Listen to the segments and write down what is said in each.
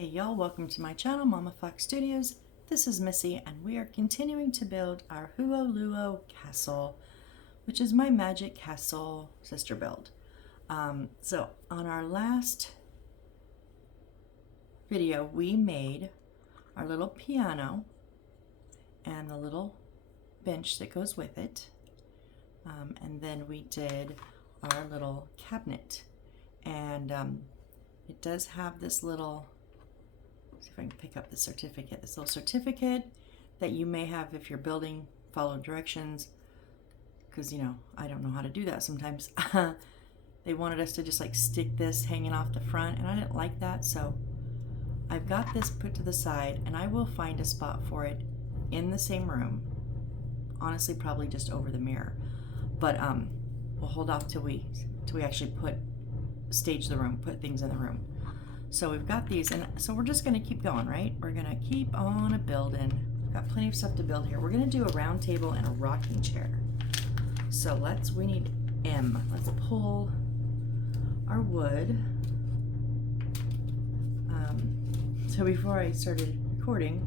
Hey y'all, welcome to my channel, Mama Fox Studios. This is Missy and we are continuing to build our Huoluo Castle, which is my magic castle sister build. So on our last video, we made our little piano and the little bench that goes with it. And then we did our little cabinet. And it does have this little, see if I can pick up the certificate, this little certificate that you may have if you're building, follow directions, because I don't know how to do that sometimes. They wanted us to just like stick this hanging off the front and I didn't like that, so I've got this put to the side and I will find a spot for it in the same room, honestly probably just over the mirror, but we'll hold off till we actually stage the room, put things in the room. So we've got these, and so we're just going to keep going, right? We're going to keep on building. We've got plenty of stuff to build here. We're going to do a round table and a rocking chair. So we need M. Let's pull our wood. So before I started recording,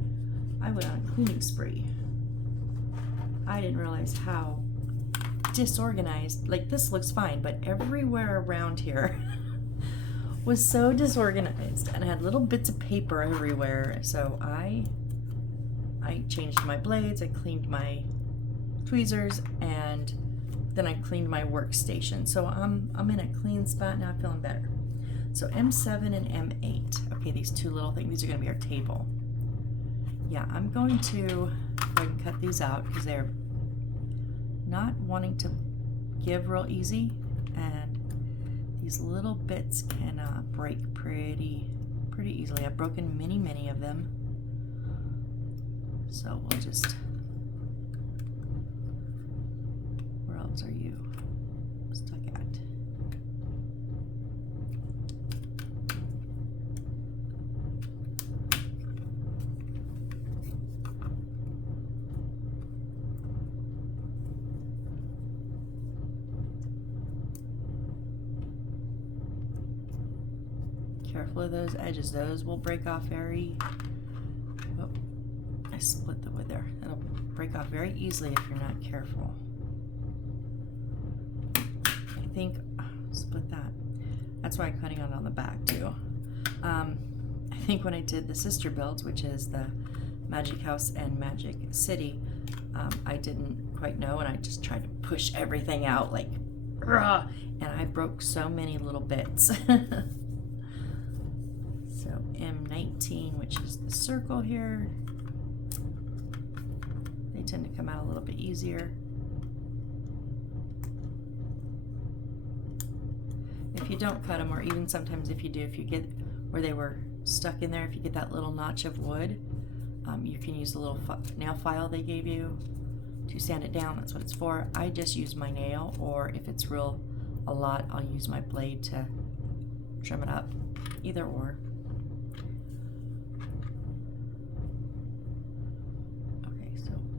I went on a cleaning spree. I didn't realize how disorganized, like this looks fine, but everywhere around here was so disorganized and had little bits of paper everywhere. So I changed my blades, I cleaned my tweezers, and then I cleaned my workstation. So I'm in a clean spot now, feeling better. So M7 and M8. Okay, these two little things, these are gonna be our table. Yeah, I'm going to go ahead and cut these out because they're not wanting to give real easy, and these little bits can break pretty easily. I've broken many of them, so we'll just, where else are you stuck at? Careful of those edges, those will break off very, oh, I split the wood there. It'll break off very easily if you're not careful. I think, split that. That's why I'm cutting it on the back too. I think when I did the sister builds, which is the Magic House and Magic City, I didn't quite know and I just tried to push everything out like, rah, and I broke so many little bits. So M19, which is the circle here, they tend to come out a little bit easier. If you don't cut them, or even sometimes if you do, if you get where they were stuck in there, if you get that little notch of wood, you can use the little nail file they gave you to sand it down. That's what it's for. I just use my nail, or if it's a lot, I'll use my blade to trim it up, either or.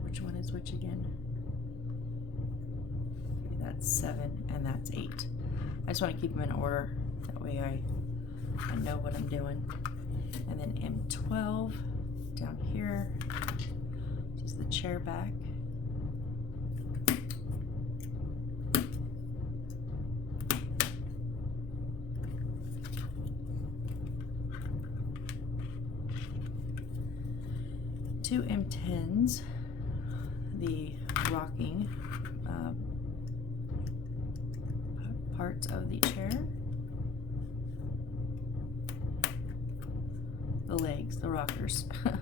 Which one is which again? Okay, that's 7 and that's 8. I just want to keep them in order. That way I know what I'm doing. And then M12 down here. Just the chair back. Two M10s. The rocking parts of the chair, the legs, the rockers. And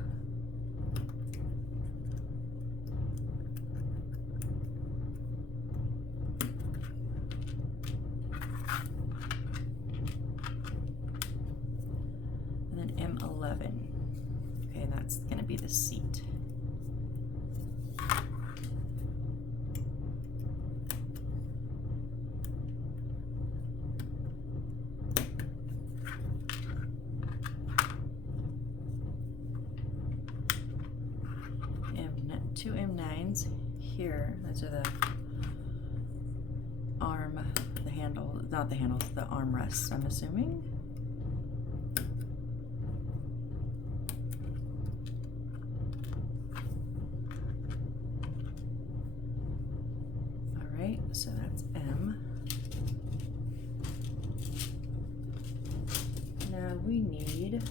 then M11. Okay, and that's going to be the seat. Two M9s here. Those are the handle, not the handles, the armrests, I'm assuming. right? So that's M. Now we need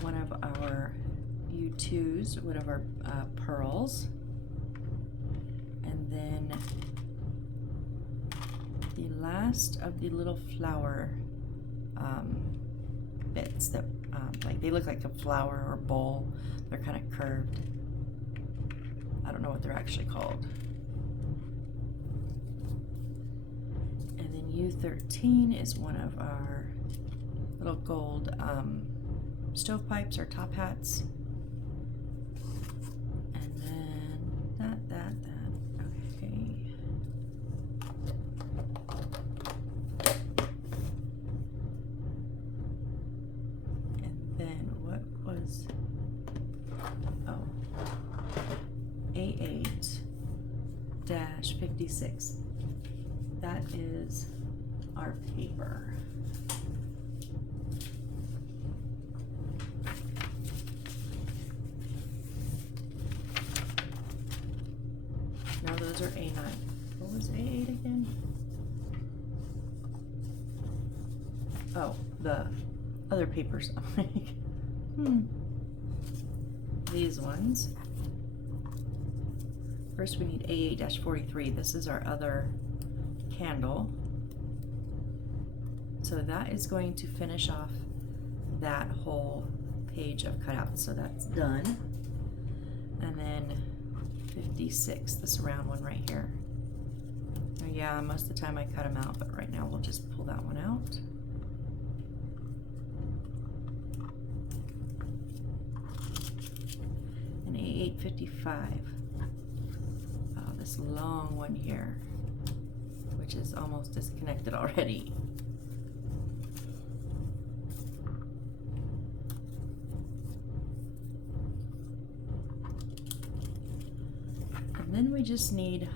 one of our U2s, one of our pearls, and then the last of the little flower bits that like they look like a flower or bowl. They're kind of curved. I don't know what they're actually called. And then U13 is one of our little gold stovepipes or top hats. And then that. Okay. And then what was, oh, A8-56. That is our paper. Now those are A9. What was A8 again? Oh, the other papers. I'm like, These ones. First we need A8-43. This is our other candle. So that is going to finish off that whole page of cutouts. So that's done. And then 56, this round one right here. Oh, yeah, most of the time I cut them out, but right now we'll just pull that one out. And A8-55. Oh, this long one here, which is almost disconnected already. And then we just need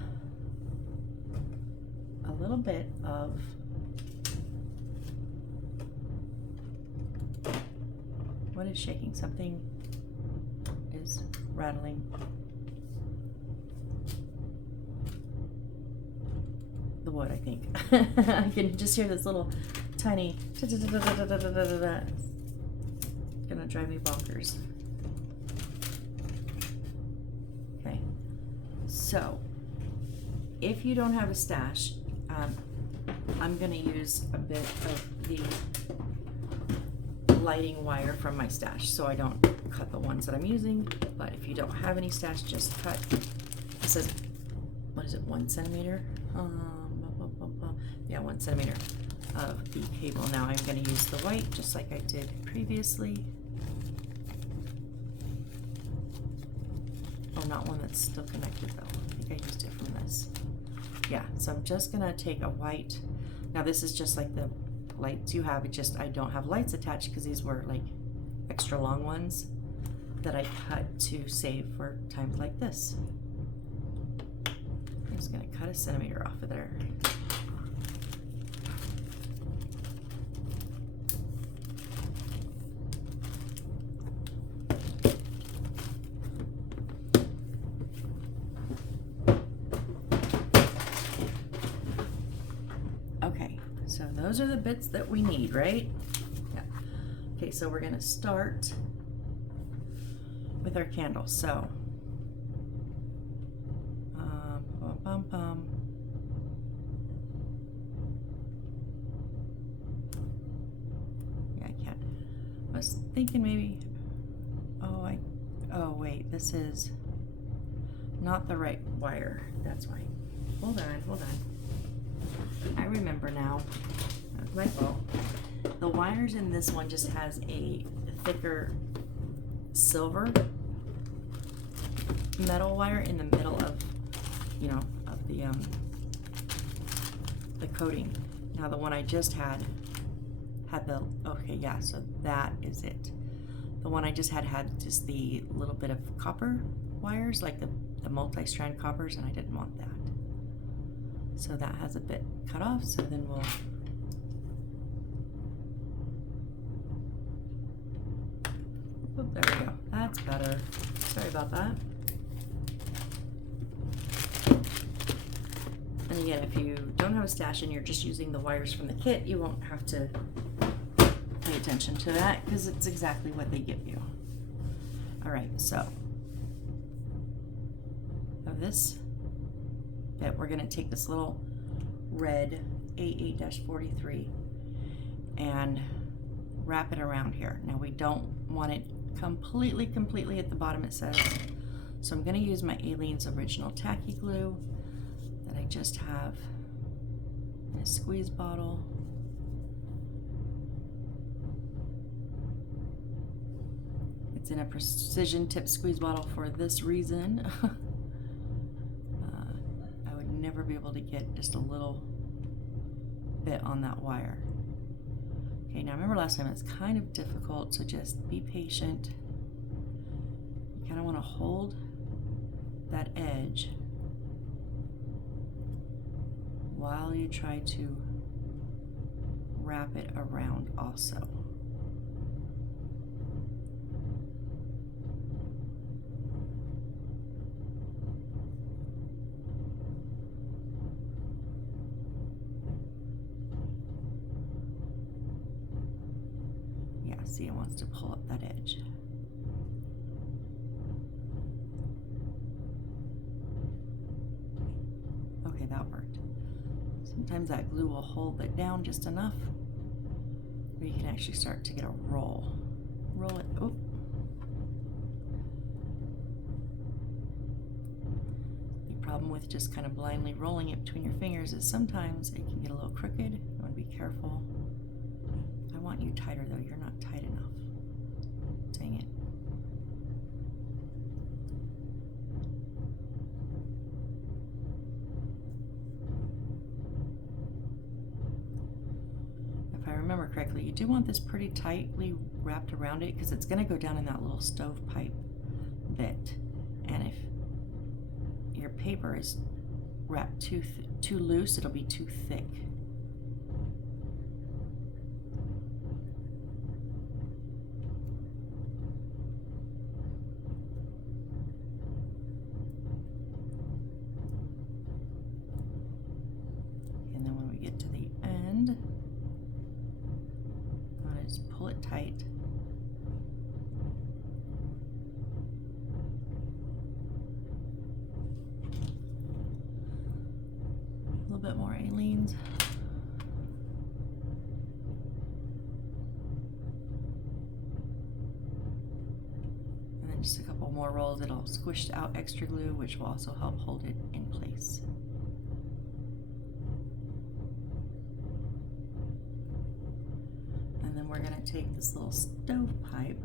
a little bit of what is shaking? Something is rattling. The wood, I think. I can just hear this little tiny da-da-da-da-da-da-da-da-da. It's gonna drive me bonkers. Okay, so if you don't have a stash, I'm gonna use a bit of the lighting wire from my stash, so I don't cut the ones that I'm using. But if you don't have any stash, just cut. It says, what is it, 1 centimeter? Yeah, 1 centimeter of the cable. Now I'm going to use the white just like I did previously. Oh, not one that's still connected though. I think I used it from this. Yeah, so I'm just going to take a white. Now this is just like the lights you have. It just, I don't have lights attached because these were like extra long ones that I cut to save for times like this. I'm just going to cut 1 centimeter off of there. Okay, so those are the bits that we need, right? Yeah. Okay, so we're going to start with our candle. So yeah, I can't. I was thinking maybe, oh wait, this is not the right wire. That's why. Hold on. I remember now. That's my fault. The wires in this one just has a thicker silver metal wire in the middle of, you know, of the coating. Now the one I just had the, okay, yeah, so that is it. The one I just had just the little bit of copper wires, like the multi-strand coppers, and I didn't want that. So that has a bit cut off, so then we'll that's better. Sorry about that. And again, if you don't have a stash and you're just using the wires from the kit, you won't have to pay attention to that because it's exactly what they give you. All right, so of this bit, we're gonna take this little red A8-43 and wrap it around here. Now we don't want it completely at the bottom, it says. So I'm gonna use my Aleene's Original Tacky Glue that I just have in a squeeze bottle. It's in a precision tip squeeze bottle for this reason. I would never be able to get just a little bit on that wire. Okay, now remember last time it's kind of difficult, so just be patient. You kind of want to hold that edge while you try to wrap it around also. See, it wants to pull up that edge. Okay, that worked. Sometimes that glue will hold it down just enough where you can actually start to get a roll. Roll it. Oh. The problem with just kind of blindly rolling it between your fingers is sometimes it can get a little crooked. You want to be careful. I want you tighter though, you're not tight enough. Dang it. If I remember correctly, you do want this pretty tightly wrapped around it because it's going to go down in that little stovepipe bit. And if your paper is wrapped too loose, it'll be too thick. Pull it tight. A little bit more Aleene's. And then just a couple more rolls. It'll squish out extra glue, which will also help hold it in place. We're going to take this little stovepipe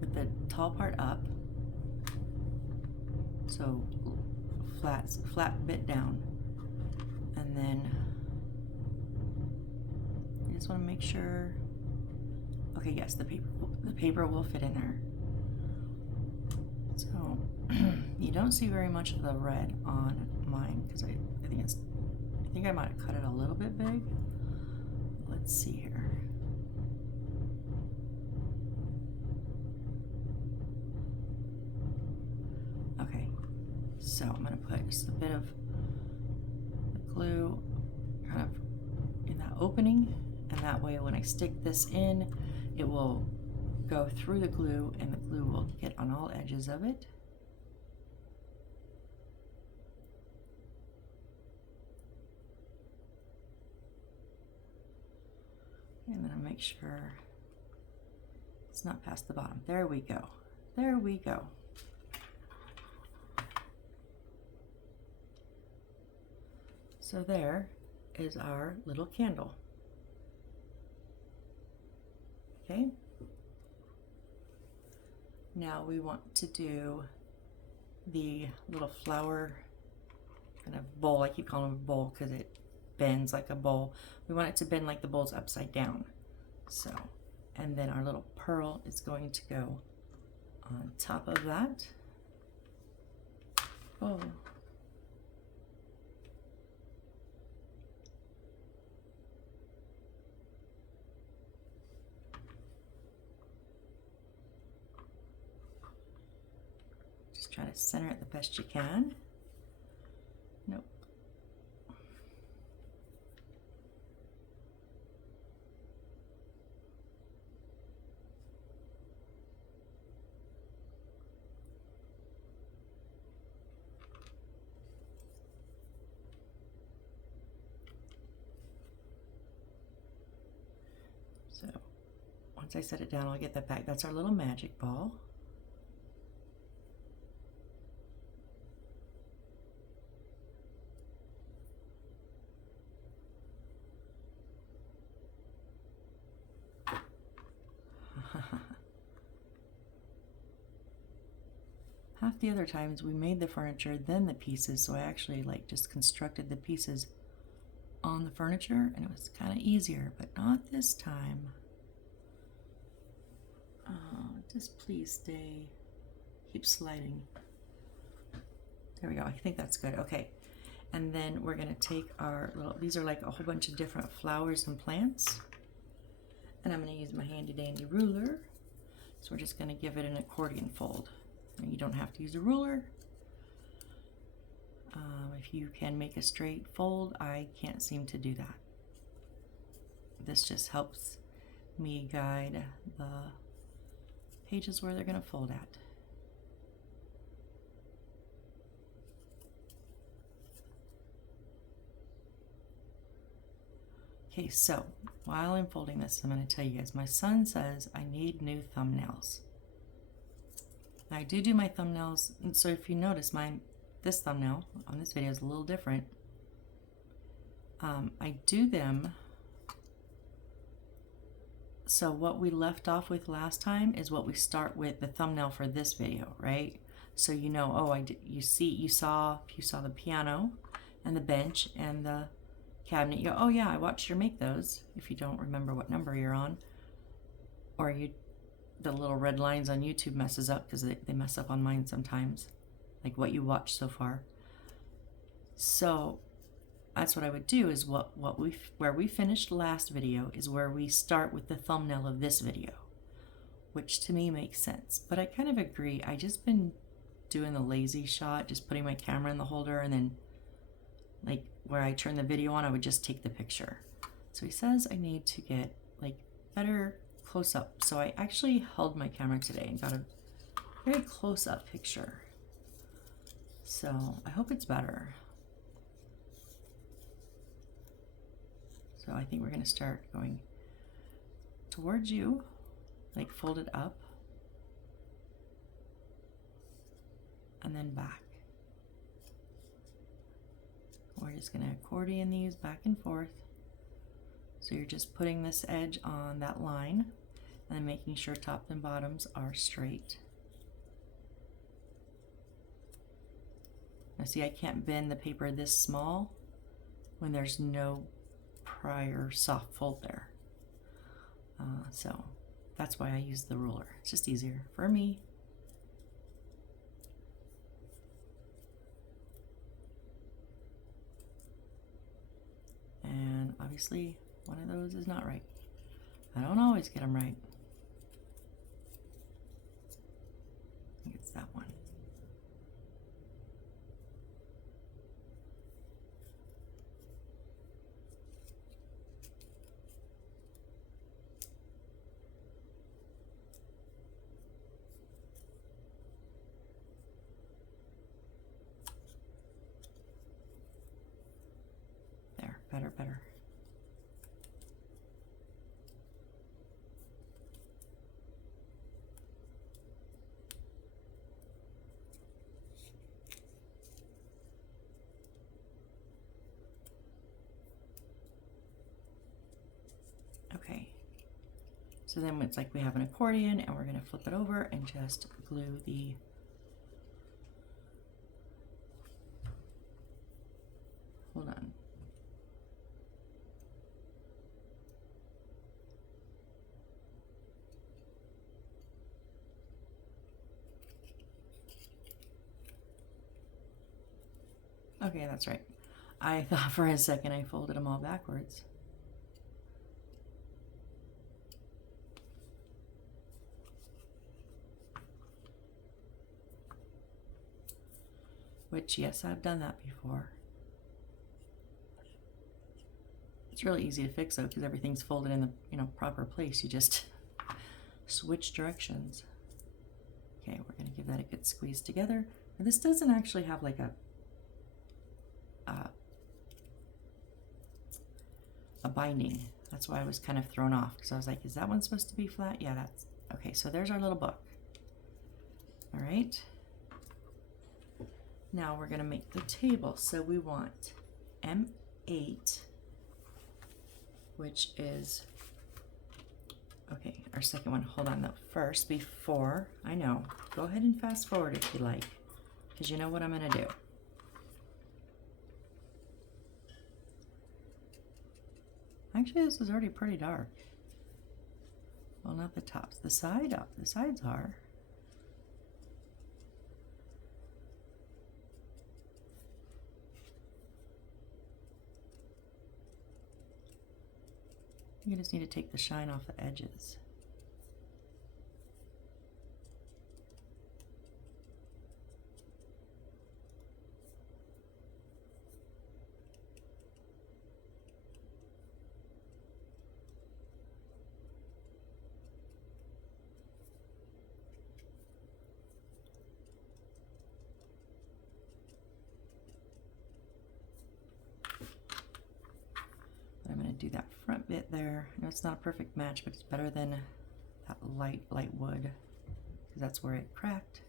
with the tall part up, so flat bit down, and then you just want to make sure. Okay, yes, the paper will fit in there. So you don't see very much of the red on mine because I think I might have cut it a little bit big. Let's see here. Okay, so I'm going to put just a bit of the glue kind of in that opening, and that way when I stick this in, it will go through the glue and the glue will get on all edges of it. And then I'll make sure it's not past the bottom. There we go. There we go. So there is our little candle. Okay. Now we want to do the little flower kind of bowl. I keep calling it a bowl because it bends like a bowl. We want it to bend like the bowl's upside down. So, and then our little pearl is going to go on top of that. Oh. try to center it the best you can. Nope. So once I set it down, I'll get that back. That's our little magic ball. Half the other times we made the furniture, then the pieces, so I actually like just constructed the pieces on the furniture, and it was kind of easier, but not this time. Just please stay, keep sliding. There we go, I think that's good. Okay, and then we're gonna take our little, these are like a whole bunch of different flowers and plants, and I'm gonna use my handy dandy ruler. So we're just gonna give it an accordion fold. You don't have to use a ruler. If you can make a straight fold, I can't seem to do that. This just helps me guide the pages where they're going to fold at. Okay, so while I'm folding this, I'm going to tell you guys, my son says I need new thumbnails. I do my thumbnails, and so if you notice, this thumbnail on this video is a little different. I do them so what we left off with last time is what we start with the thumbnail for this video, right? So you know, oh, you saw the piano and the bench and the cabinet. You go, oh yeah, I watched you make those. If you don't remember what number you're on, or the little red lines on YouTube messes up because they mess up on mine sometimes, like what you watched so far. So that's what I would do, is where we finished last video is where we start with the thumbnail of this video, which to me makes sense. But I kind of agree. I just been doing the lazy shot, just putting my camera in the holder, and then like where I turn the video on, I would just take the picture. So he says I need to get like better close up. So I actually held my camera today and got a very close up picture. So I hope it's better. So I think we're going to start going towards you, like folded up, and then back. We're just going to accordion these back and forth. So you're just putting this edge on that line and then making sure top and bottoms are straight. Now see, I can't bend the paper this small when there's no prior soft fold there. So that's why I use the ruler. It's just easier for me. And obviously one of those is not right. I don't always get them right. I think it's that one. There, better. Okay, so then it's like we have an accordion, and we're going to flip it over and just glue the hold on. Okay, that's right. I thought for a second I folded them all backwards. which, yes, I've done that before. It's really easy to fix though because everything's folded in the proper place. You just switch directions. Okay, we're going to give that a good squeeze together. And this doesn't actually have like a binding. That's why I was kind of thrown off, because I was like, is that one supposed to be flat? Yeah, that's okay. So there's our little book. All right. Now we're going to make the table. So we want M8, which is, okay, our second one. Hold on though. First, before, I know, go ahead and fast forward if you like, because you know what I'm going to do. Actually, this is already pretty dark. Well, not the tops. The sides are. You just need to take the shine off the edges. I'm going to do that front bit there. I know it's not a perfect match, but it's better than that light wood, because that's where it cracked.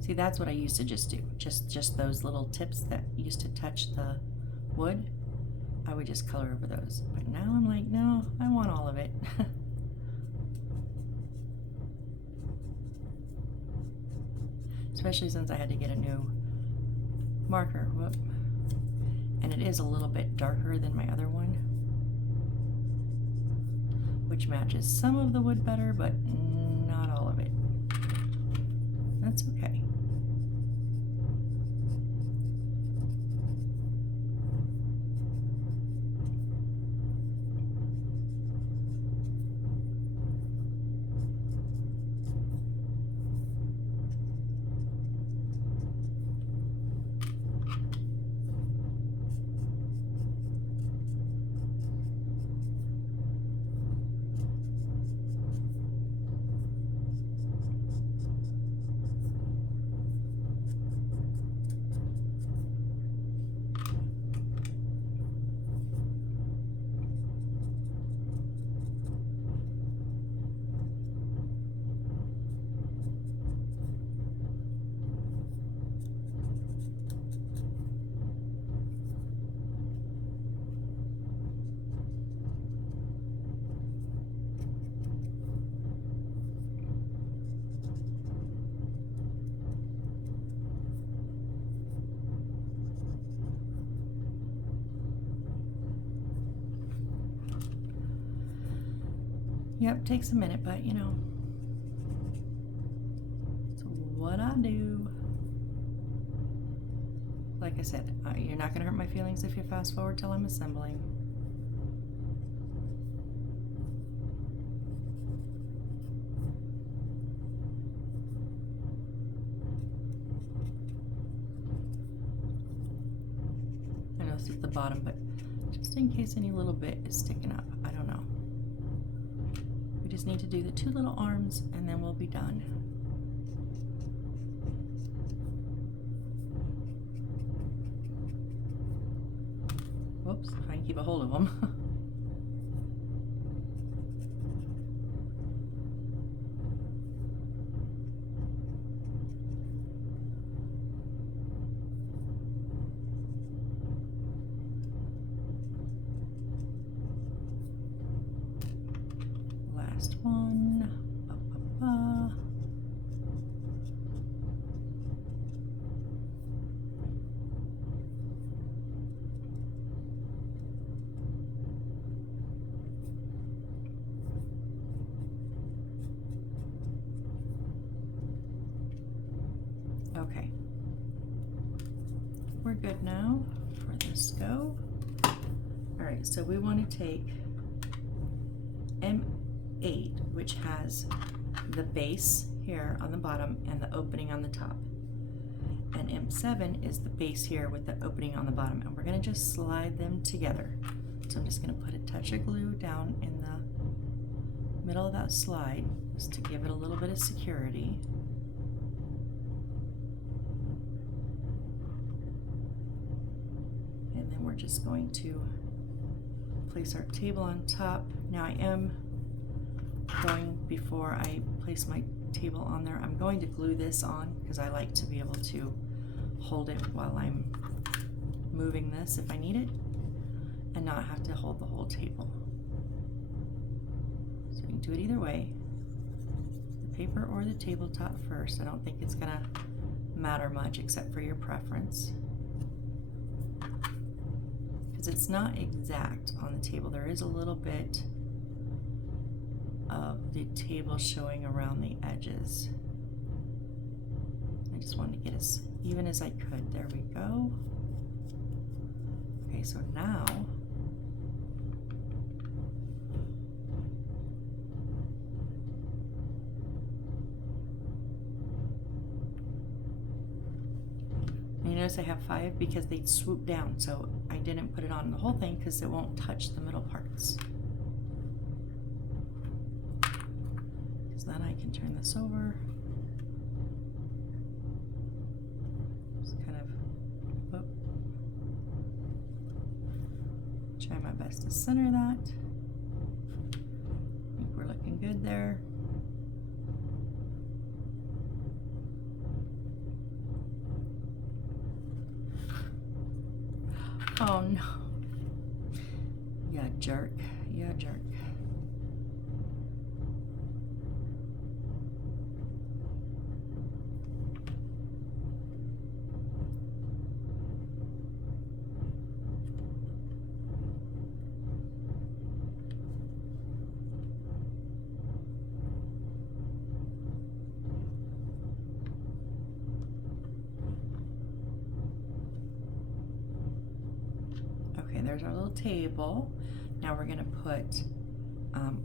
See, that's what I used to just do. Just those little tips that used to touch the wood, I would just color over those. But now I'm like, no, I want all of it. Especially since I had to get a new marker. Whoop. And it is a little bit darker than my other one, which matches some of the wood better, but not all of it. That's okay. Yep, takes a minute, but you know, it's what I do. Like I said, you're not going to hurt my feelings if you fast forward till I'm assembling. I know this is the bottom, but just in case any little bit is sticking up, I don't know. We just need to do the two little arms and then we'll be done. Whoops, if I can keep a hold of them. Last one. Okay. We're good now for this go. All right, so we want to take M8, which has the base here on the bottom and the opening on the top. And M7 is the base here with the opening on the bottom. And we're gonna just slide them together. So I'm just gonna put a touch of glue down in the middle of that slide, just to give it a little bit of security. And then we're just going to place our table on top. Now I am going, before I place my table on there, I'm going to glue this on because I like to be able to hold it while I'm moving this if I need it and not have to hold the whole table. So you can do it either way, the paper or the tabletop first. I don't think it's gonna matter much except for your preference, because it's not exact on the table. There is a little bit of the table showing around the edges. I just wanted to get as even as I could. There we go. Okay, so now you notice I have 5 because they swoop down, so I didn't put it on the whole thing because it won't touch the middle parts. Then I can turn this over. Just kind of try my best to center that. I think we're looking good there. Oh no. Yeah, jerk. Yeah, jerk. Okay, there's our little table. Now we're gonna put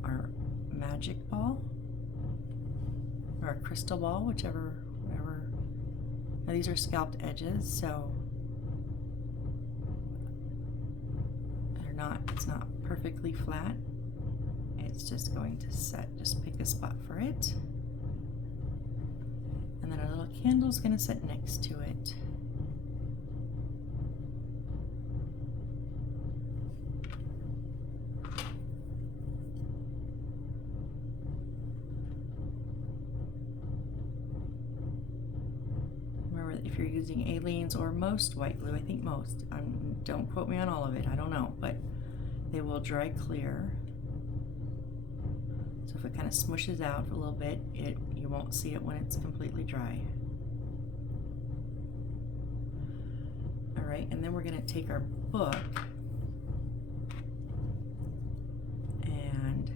our magic ball or a crystal ball, whatever. Now these are scalped edges, so it's not perfectly flat. It's just going to set, just pick a spot for it. And then our little candle's gonna sit next to it. If you're using Aleene's or most white glue, I think most, don't quote me on all of it, I don't know, but they will dry clear. So if it kind of smushes out a little bit, you won't see it when it's completely dry. All right, and then we're going to take our book and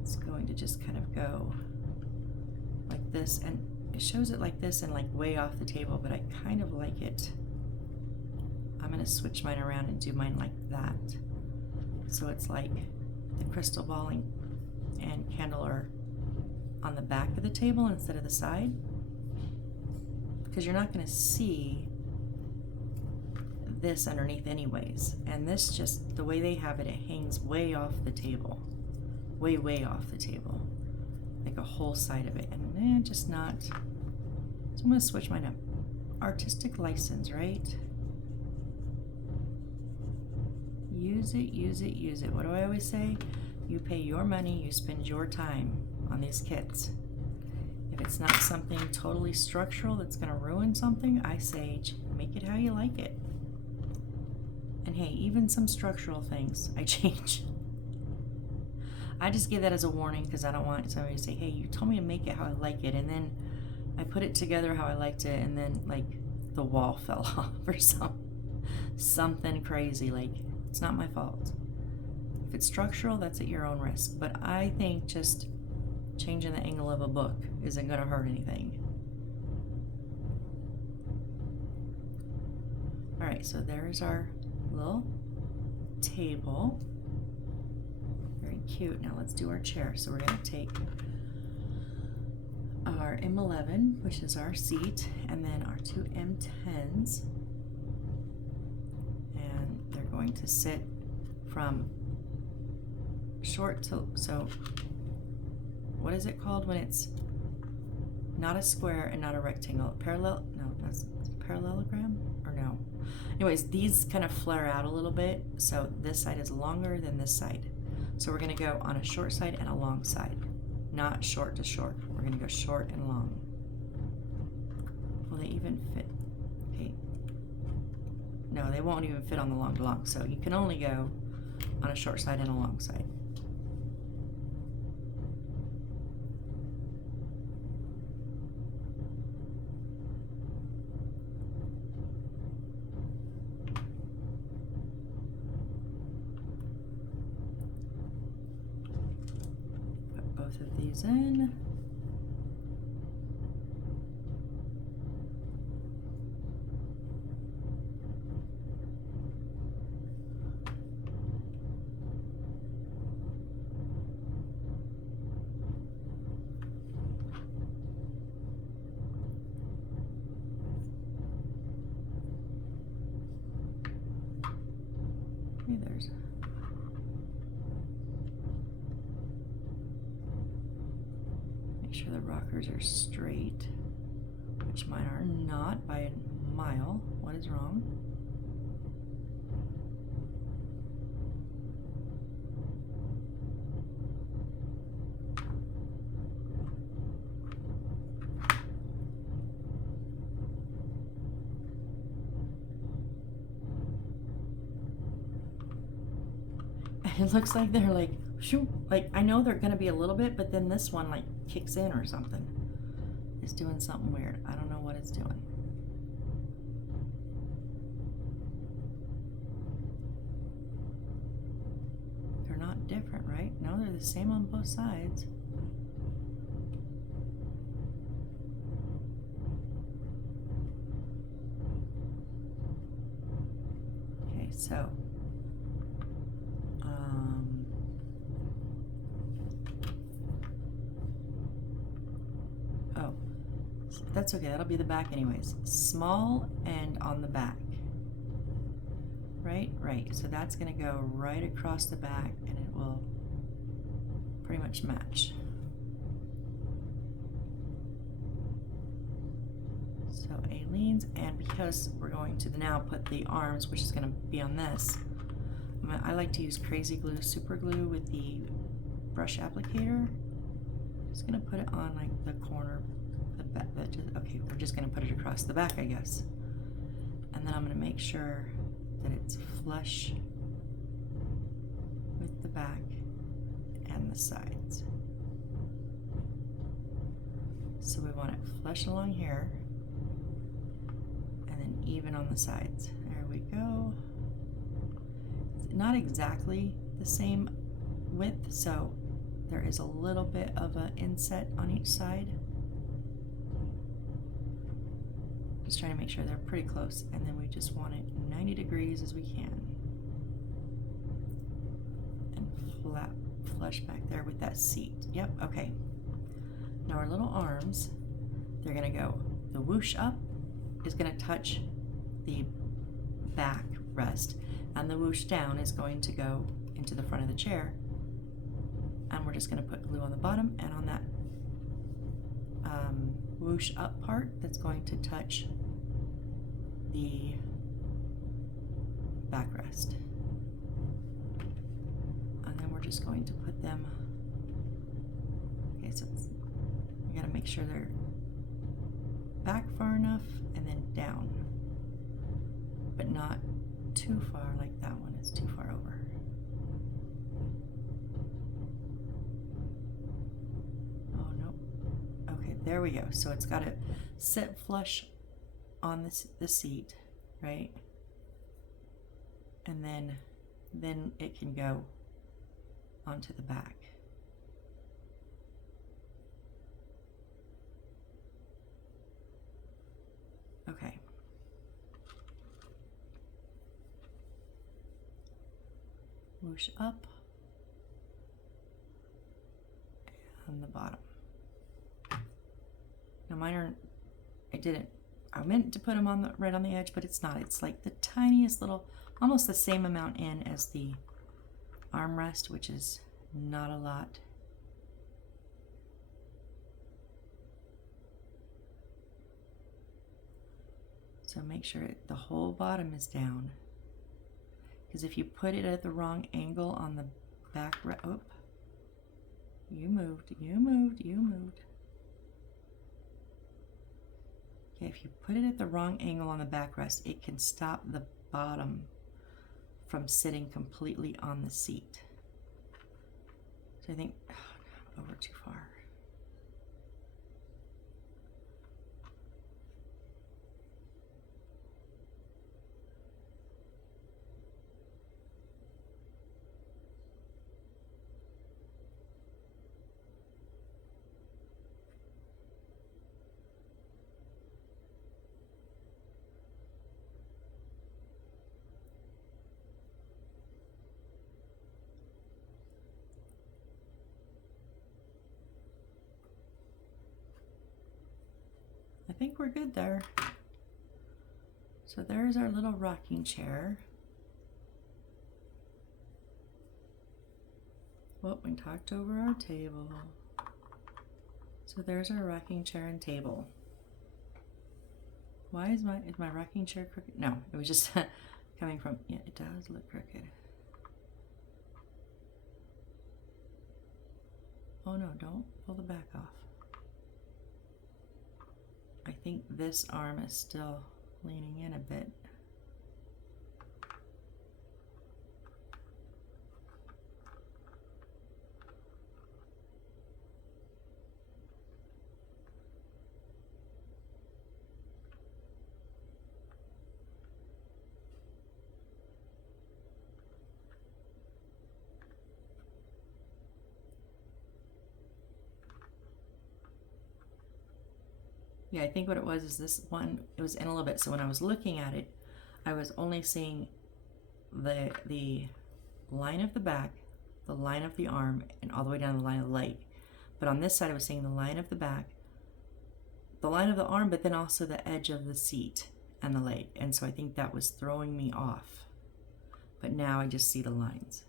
it's going to just kind of go like this, and it shows it like this and like way off the table, but I kind of like it. I'm going to switch mine around and do mine like that. So it's like the crystal ball and candle are on the back of the table instead of the side, because you're not going to see this underneath anyways. And this, just the way they have it, it hangs way off the table, way off the table, like a whole side of it, and just not. So I'm going to switch mine up. Artistic license, right? Use it, use it, use it. What do I always say? You pay your money, you spend your time on these kits. If it's not something totally structural that's going to ruin something, I say make it how you like it. And hey, even some structural things I change. I just give that as a warning because I don't want somebody to say, hey, you told me to make it how I like it, and then I put it together how I liked it, and then like the wall fell off or something crazy. Like, it's not my fault. If it's structural, that's at your own risk. But I think just changing the angle of a book isn't going to hurt anything. right, so there's our little table. Very cute. Now let's do our chair. So we're going to take our M11, which is our seat, and then our two M10s, and they're going to sit from short to, so what is it called when it's not a square and not a rectangle? Parallel? No, that's parallelogram? Or no? Anyways, these kind of flare out a little bit, so this side is longer than this side. So we're going to go on a short side and a long side, not short to short. We're going to go short and long. Will they even fit? Okay. No, they won't even fit on the long to long, so you can only go on a short side and a long side. Put both of these in. There's make sure the rockers are straight, which mine are not by a mile. What is wrong? It looks like they're like, shoot, like I know they're gonna be a little bit, but then this one like kicks in or something. It's doing something weird. I don't know what it's doing. They're not different, right? No, they're the same on both sides. Okay, so oh, that's okay, that'll be the back anyways. Small and on the back. Right, so that's gonna go right across the back and it will pretty much match. So Aileen's, and because we're going to now put the arms, which is gonna be on this, I like to use Crazy Glue Super Glue with the brush applicator. Just gonna put it on like the corner, the back. Okay, we're just gonna put it across the back, I guess. And then I'm gonna make sure that it's flush with the back and the sides. So we want it flush along here and then even on the sides. There we go. It's not exactly the same width, so there is a little bit of an inset on each side. Just trying to make sure they're pretty close, and then we just want it 90 degrees as we can. And flat, flush back there with that seat. Yep, okay. Now our little arms, they're gonna go, the whoosh up is gonna touch the back rest, and the whoosh down is going to go into the front of the chair. And we're just gonna put glue on the bottom and on that whoosh up part that's going to touch the backrest. And then we're just going to put them, okay, so we gotta make sure they're back far enough and then down, but not too far like that one is too far over. Oh no. Okay, there we go. So it's got to sit flush on the seat, right? And then it can go onto the back. Okay. push up and the bottom. Now mine are, I meant to put them on right on the edge, but it's not. It's like the tiniest little, almost the same amount in as the armrest, which is not a lot. So make sure the whole bottom is down. Because if you put it at the wrong angle on the back, oh, you moved. Okay, if you put it at the wrong angle on the backrest, it can stop the bottom from sitting completely on the seat. So I think, oh, no, over too far. I think we're good there. So there's our little rocking chair. Well, we talked over our table. So there's our rocking chair and table. Why is my rocking chair crooked? No, it was just coming from, yeah, it does look crooked. Oh no, don't pull the back off. I think this arm is still leaning in a bit. Yeah, I think what it was is this one, it was in a little bit. So when I was looking at it, I was only seeing the line of the back, the line of the arm, and all the way down the line of the leg. But on this side, I was seeing the line of the back, the line of the arm, but then also the edge of the seat and the leg. And so I think that was throwing me off. But now I just see the lines.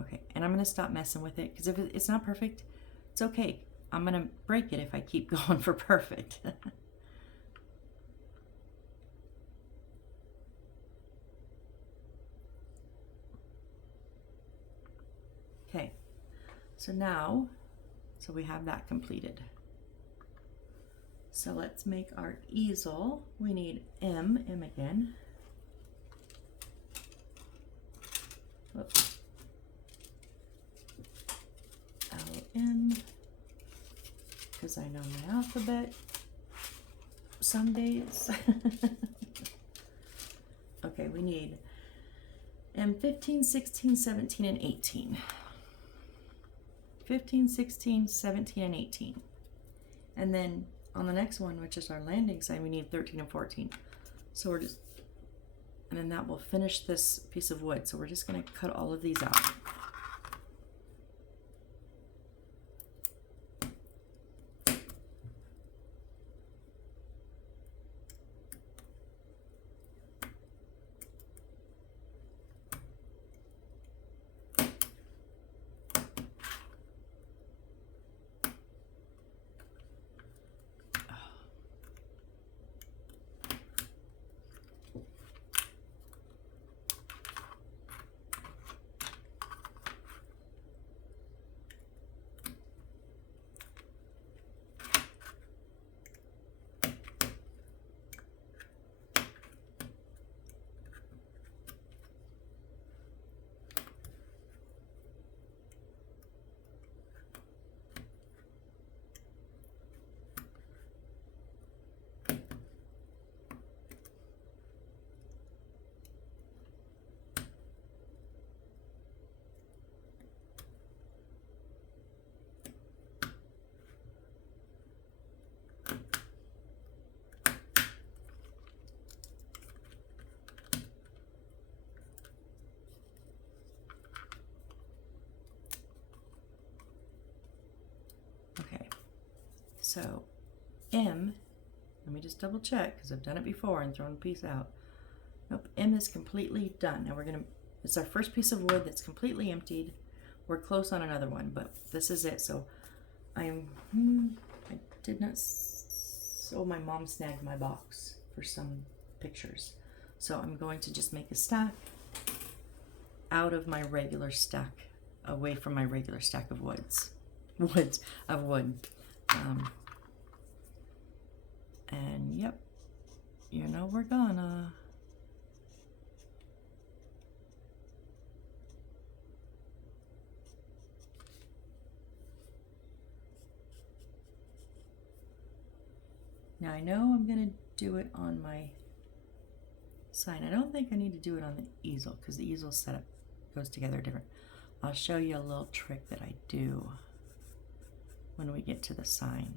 Okay, and I'm gonna stop messing with it because if it's not perfect, it's okay. I'm gonna break it if I keep going for perfect. Okay, so now, so we have that completed. So let's make our easel. We need M again. Whoops. LM, because I know my alphabet some days. Okay, we need M15, 16, 17, and 18. 15, 16, 17, and 18. And then on the next one, which is our landing side, we need 13 and 14. So we're just, and then that will finish this piece of wood. So we're just going to cut all of these out. So M, let me just double check because I've done it before and thrown a piece out. Nope, M is completely done. Now we're gonna, it's our first piece of wood that's completely emptied. We're close on another one, but this is it. So I did not, so my mom snagged my box for some pictures. So I'm going to just make a stack out of my regular stack, away from my regular stack of wood. And yep, you know we're gonna. Now I know I'm gonna do it on my sign. I don't think I need to do it on the easel because the easel setup goes together different. I'll show you a little trick that I do when we get to the sign.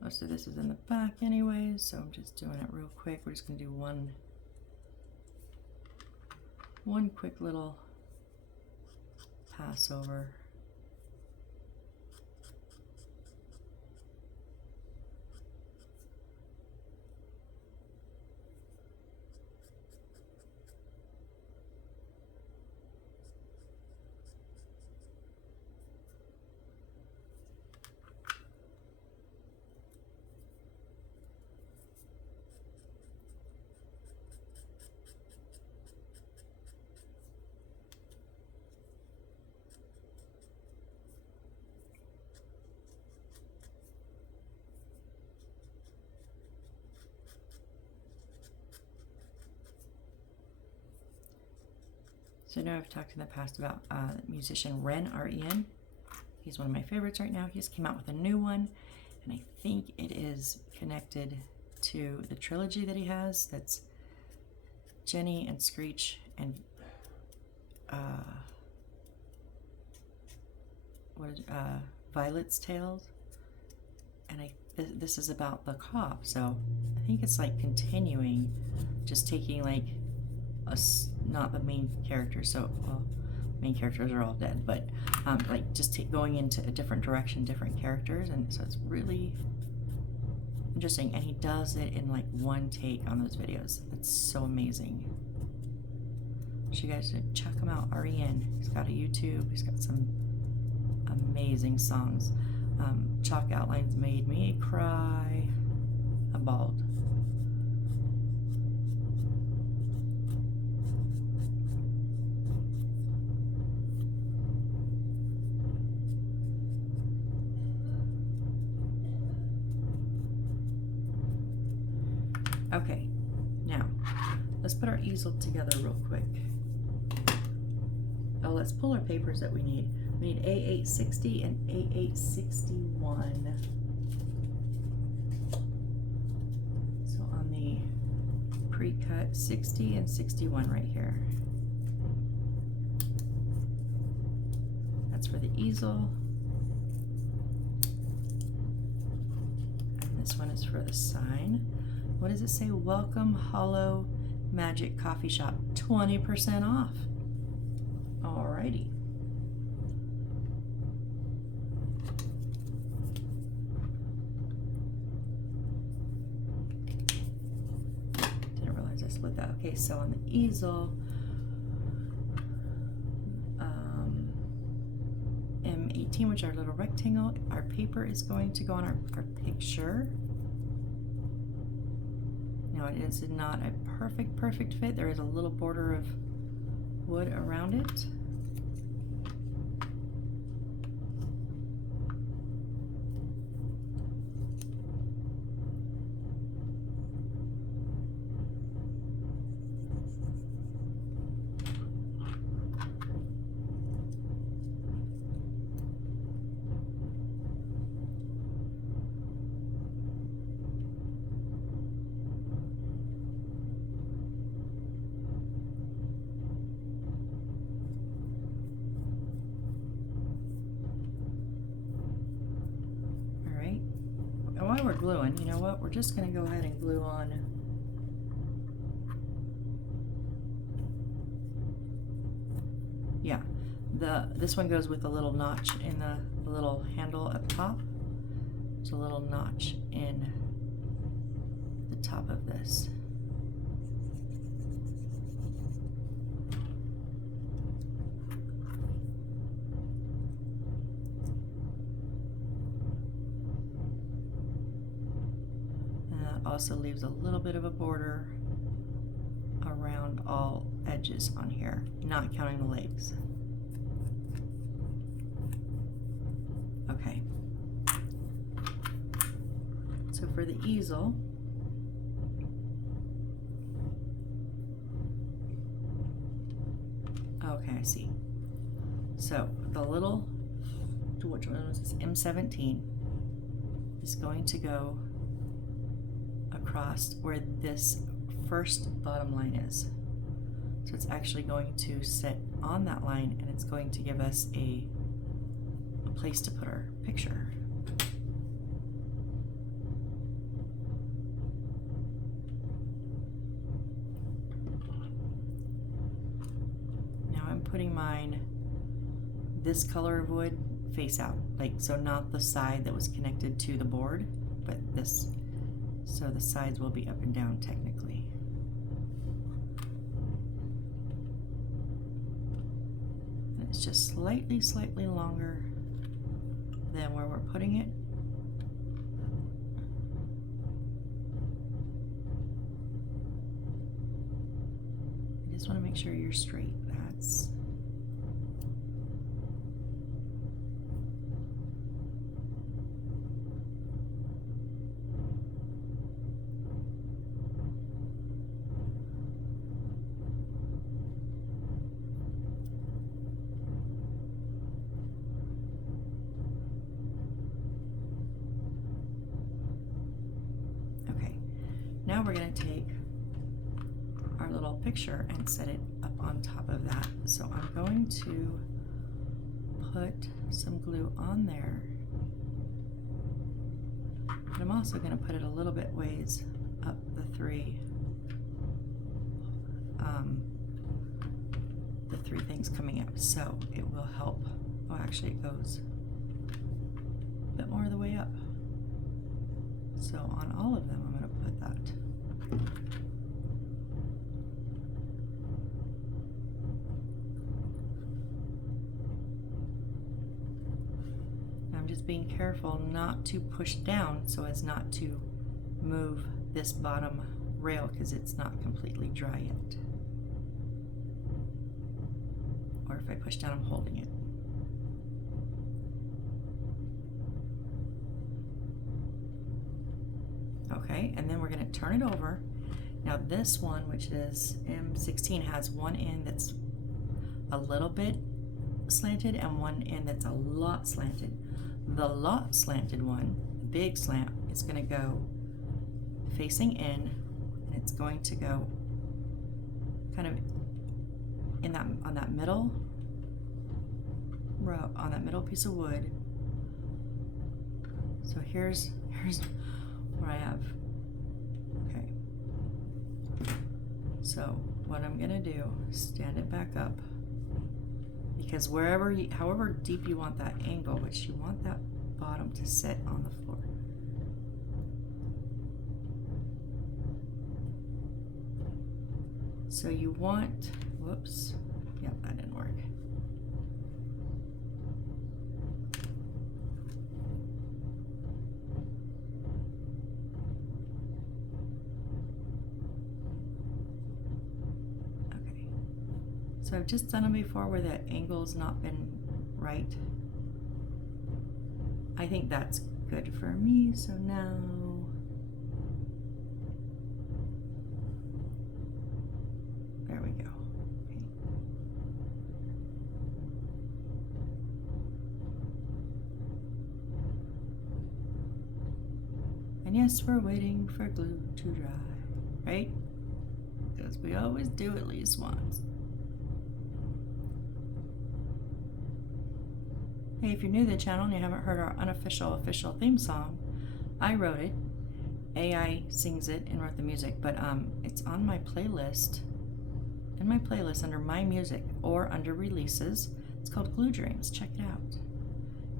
Most of this is in the back anyways, so I'm just doing it real quick. We're just gonna do one quick little pass over. So now I've talked in the past about musician Ren, R-E-N. He's one of my favorites right now. He just came out with a new one, and I think it is connected to the trilogy that he has. That's Jenny and Screech and Violet's Tales. And this is about the cop, so I think it's like continuing, just taking like not the main character, so well, main characters are all dead, but like just going into a different direction, different characters, and so it's really interesting. And he does it in like one take on those videos. It's so amazing. So you guys should check him out. REN. He's got a YouTube. He's got some amazing songs. Chalk Outlines made me cry. I bawled. Okay, now let's put our easel together real quick. Oh, let's pull our papers that we need. We need A860 and A861. So on the pre-cut, 60 and 61 right here. That's for the easel. And this one is for the sign. What does it say? Welcome Huoluo Magic Coffee Shop, 20% off. Alrighty. Didn't realize I split that. Okay, so on the easel, M18, which is our little rectangle, our paper is going to go on our picture. Now it is not a perfect fit. There is a little border of wood around it. while we're gluing, you know what? We're just going to go ahead and glue on this one goes with a little notch in the little handle up top. There's a little notch in the top of this. And that also leaves a little bit of a border around all edges on here, not counting the legs. Okay. So for the easel, okay, I see. So the little, which one was this? M17 is going to go across where this first bottom line is. So it's actually going to sit on that line, and it's going to give us a place to put our picture. Now I'm putting mine this color of wood face out, like, so not the side that was connected to the board, but this, so the sides will be up and down technically. And it's just slightly longer than where we're putting it. I just want to make sure you're straight. That's now we're going to take our little picture and set it up on top of that. So I'm going to put some glue on there. But I'm also going to put it a little bit ways up the three things coming out. So it will help. Oh, actually it goes a bit more of the way up. So on all of them, I'm going to put that. I'm just being careful not to push down so as not to move this bottom rail because it's not completely dry yet. Or if I push down, I'm holding it. Okay, and then we're going to turn it over. Now this one, which is M16, has one end that's a little bit slanted and one end that's a lot slanted. The lot slanted one, the big slant, is going to go facing in, and it's going to go kind of in that, on that middle row, on that middle piece of wood. So here's where I have. Okay. So what I'm gonna do is stand it back up, because wherever, however deep you want that angle, which you want that bottom to sit on the floor. So you want, whoops, yep, that didn't work. Okay, so I've just done them before where the angle's not been right. I think that's good for me, so now there we go. Okay. And yes, we're waiting for glue to dry, right? Because we always do at least once. Hey, if you're new to the channel and you haven't heard our official theme song, I wrote it. AI sings it and wrote the music, but it's on my playlist. In my playlist under My Music or under Releases. It's called Glue Dreams. Check it out.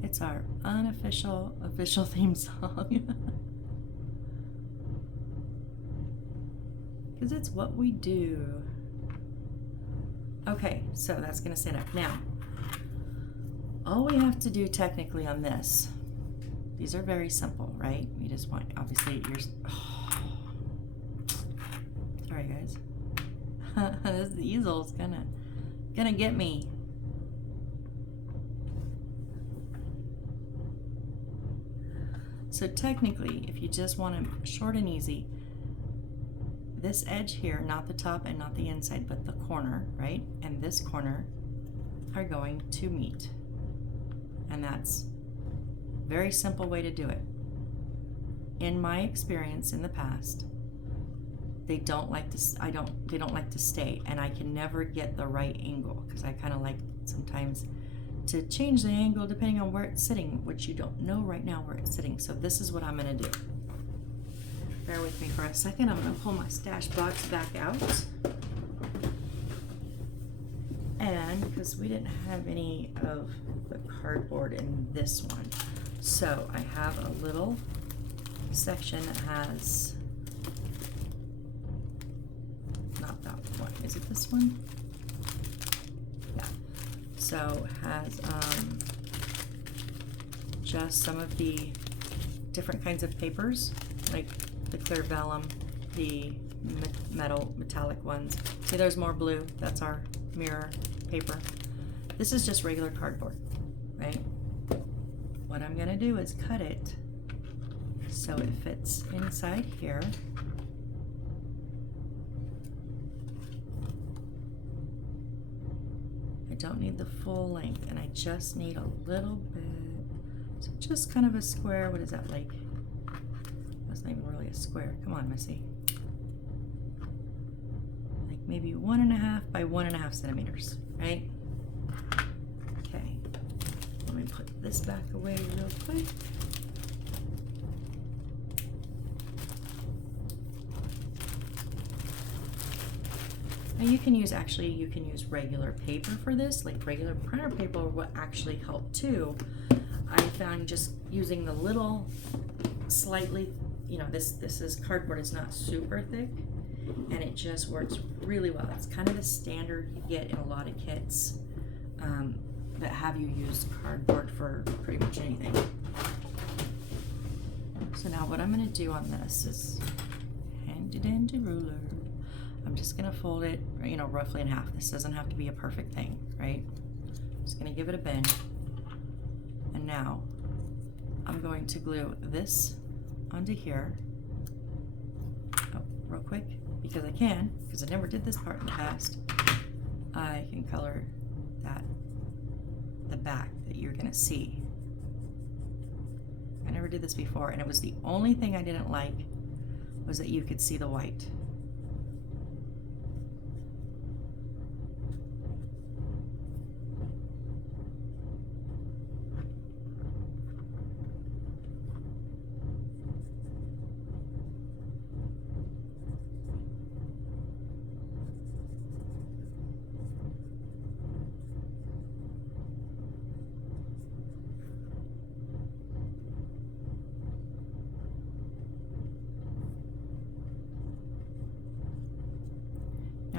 It's our unofficial official theme song. Because it's what we do. Okay, so that's going to stand up. Now, all we have to do technically on this, these are very simple, right? You just want, obviously, sorry guys. This easel's gonna get me. So technically, if you just want them short and easy, this edge here, not the top and not the inside, but the corner, right? And this corner are going to meet. And that's a very simple way to do it. In my experience in the past, they don't like to stay, and I can never get the right angle because I kind of like sometimes to change the angle depending on where it's sitting, which you don't know right now where it's sitting. So this is what I'm going to do. Bear with me for a second. I'm going to pull my stash box back out. And because we didn't have any of the cardboard in this one, so I have a little section that has, not that one, is it this one? Yeah. So it has just some of the different kinds of papers, like the clear vellum, the metallic ones. See, there's more blue. That's our mirror paper. This is just regular cardboard, right? What I'm gonna do is cut it so it fits inside here. I don't need the full length, and I just need a little bit. So just kind of a square. What is that, like? That's not even really a square. Come on, Missy. Like maybe 1.5 by 1.5 centimeters, right? Okay. Let me put this back away real quick. Now you can use, actually, you can use regular paper for this, like regular printer paper will actually help too. I found just using the little, slightly, you know, this is cardboard, it's not super thick, and it just works really well. It's kind of the standard you get in a lot of kits that have you use cardboard for pretty much anything. So now what I'm going to do on this is handy dandy ruler. I'm just going to fold it, you know, roughly in half. This doesn't have to be a perfect thing, right? I'm just going to give it a bend. And now I'm going to glue this onto here. Oh, real quick, because I can, because I never did this part in the past. I can color that, the back that you're going to see. I never did this before, and it was the only thing I didn't like was that you could see the white.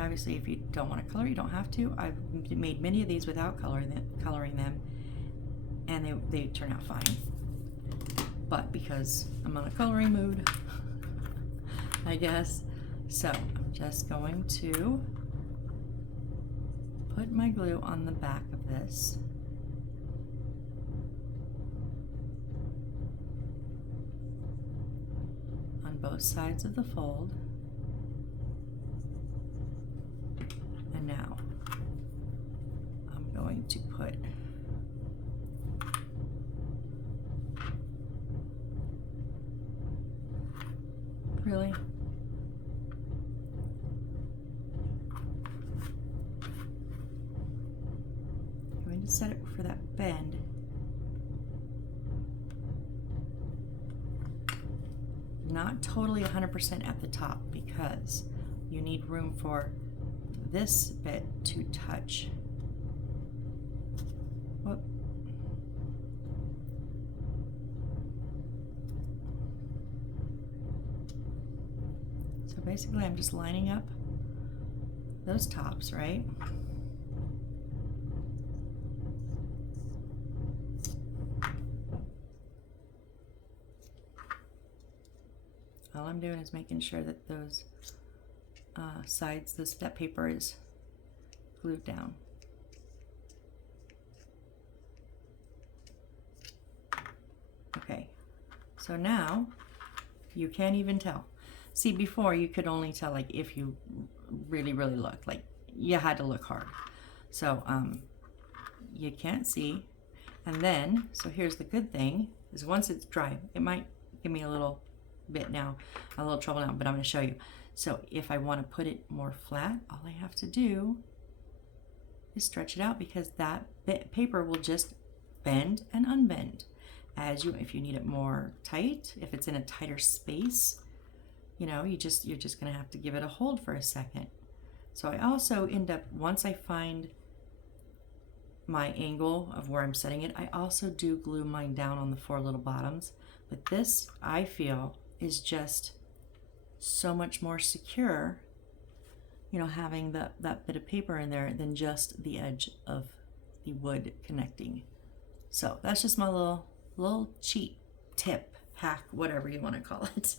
Obviously, if you don't want to color, you don't have to. I've made many of these without coloring them, and they turn out fine. But because I'm on a coloring mood, I guess, so I'm just going to put my glue on the back of this. On both sides of the fold. And now I'm going to put really I'm going to set it for that bend. not totally 100% at the top because you need room for this bit to touch. Whoop. So basically I'm just lining up those tops, right? All I'm doing is making sure that those sides, that paper is glued down. Okay, so now you can't even tell. See, before you could only tell like if you really looked, like you had to look hard. So you can't see. And then, so here's the good thing, is once it's dry, it might give me a little bit now, a little trouble now, but I'm going to show you. So if I want to put it more flat, all I have to do is stretch it out, because that paper will just bend and unbend as you, if you need it more tight, if it's in a tighter space, you know, you're just going to have to give it a hold for a second. So I also end up, once I find my angle of where I'm setting it, I also do glue mine down on the 4 little bottoms. But this, I feel, is just so much more secure, you know, having that bit of paper in there than just the edge of the wood connecting. So that's just my little cheat tip, hack, whatever you want to call it.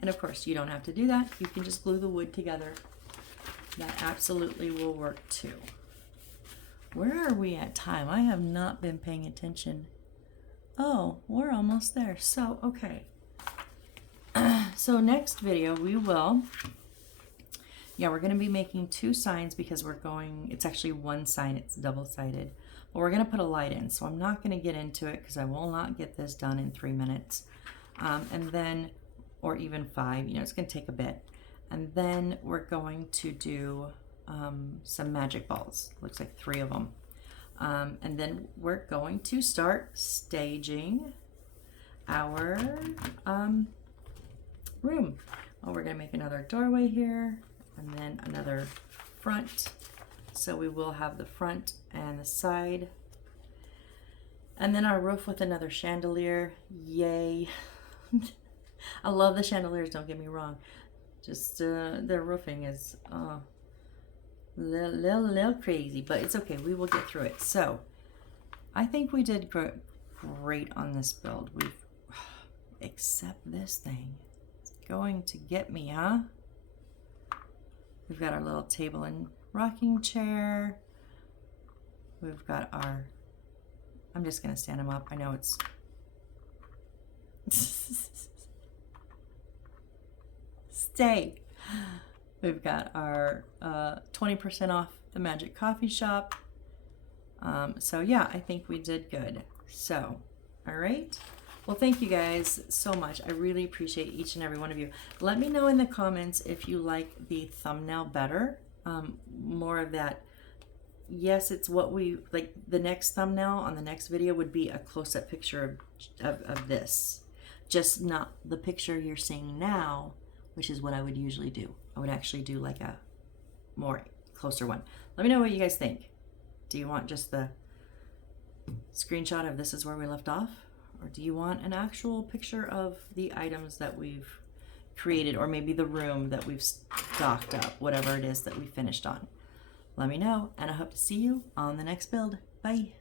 And of course, you don't have to do that. You can just glue the wood together. That absolutely will work too. Where are we at time? I have not been paying attention. Oh, we're almost there. So, okay. So next video we will, we're going to be making 2 signs, because we're going, it's actually 1 sign, it's double-sided. But we're going to put a light in, so I'm not going to get into it because I will not get this done in 3 minutes. And then, or even 5, you know, it's going to take a bit. And then we're going to do some magic balls. Looks like 3 of them. And then we're going to start staging our room. Oh, we're going to make another doorway here, and then another front. So we will have the front and the side. And then our roof with another chandelier. Yay. I love the chandeliers, don't get me wrong. Just their roofing is a little crazy, but it's okay. We will get through it. So I think we did great on this build. Except this thing. It's going to get me, huh? We've got our little table and rocking chair. We've got our, I'm just going to stand them up. I know it's stay. We've got our 20% off the Magic Coffee Shop. So yeah, I think we did good. So, all right. Well, thank you guys so much. I really appreciate each and every one of you. Let me know in the comments if you like the thumbnail better. More of that. Yes, it's what we like. The next thumbnail on the next video would be a close-up picture of this. Just not the picture you're seeing now, which is what I would usually do. I would actually do like a more closer one. Let me know what you guys think. Do you want just the screenshot of this is where we left off? Or do you want an actual picture of the items that we've created, or maybe the room that we've stocked up, whatever it is that we finished on? Let me know, and I hope to see you on the next build. Bye.